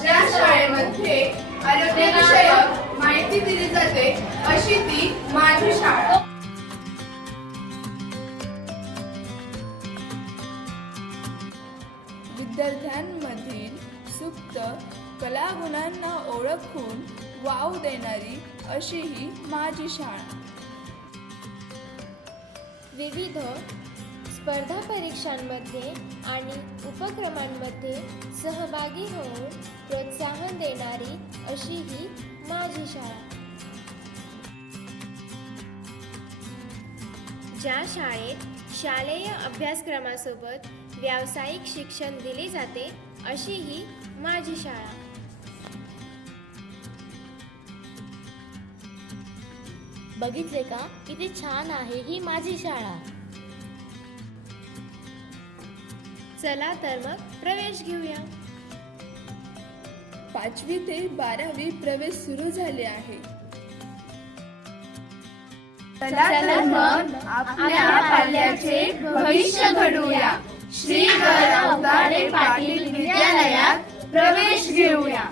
ज्या शाळेमध्ये आरोग्यविषयक माहिती दिली जाते अशी ती माझी शाळा. विद्यार्थ्यांमधील सुप्त कलागुणांना ओळखून वाव देणारी अशी ही माझी शाळा. विविध स्पर्धा परीक्षांमध्ये आणि उपक्रमांमध्ये सहभागी होऊन प्रोत्साहन देणारी अशी ही माझी शाळा. ज्या शाळेत शालेय अभ्यासक्रमासोबत व्यावसायिक शिक्षण दिले जाते अशी ही माझी शाळा. बघितले का किती छान आहे ही माझी शाळा. चला तर मग प्रवेश घेऊया. 5वी ते 12वी प्रवेश सुरू झाले आहे. चला तर मग आपल्या पाल्याचे भविष्य घडवूया. श्री ग. रौताडे पाटील विद्यालयात प्रवेश घेऊया.